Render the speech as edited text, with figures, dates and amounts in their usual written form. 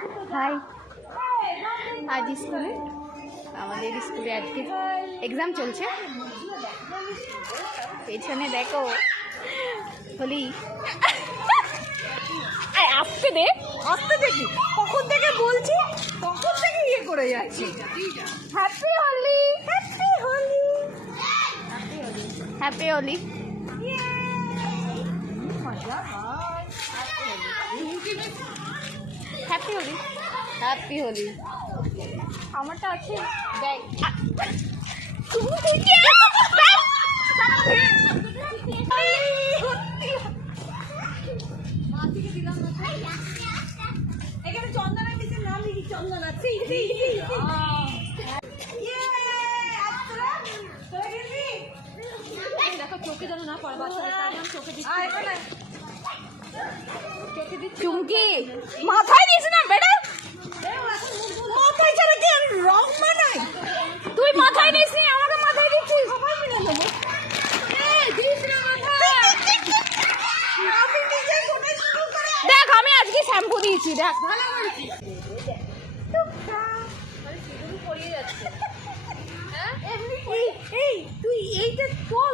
High, আজ স্কুলে আমাদের স্কুলে আজকে এক্সাম চলছে। পেছনে দেখো হোলি। আসতে দে, আসতে দেখি কখন থেকে বলছি, কখন থেকে ইয়ে করে যাচ্ছি। Happy Holi, happy Holi, happy Holi. Happy Holi, happy Holi. আমারটা আছে দেখ। এখানে চন্দনা মিসের নাম লিখি, চন্দনা। দেখো চোখে যেন না পড়ে, চোখে দিচ্ছি। চুমকি মাথায় দিস না বেটা, মাথায় ছাড়া কি আমি রং বানাই? তুই মাথায় দিস নি, আমাকে মাথায় দিচ্ছিস। সবাই মিলে দেবো। দেখ আমি আজকে শ্যাম্পু দিয়েছি, দেখ ভালো করেছি। তুই এইটা কর।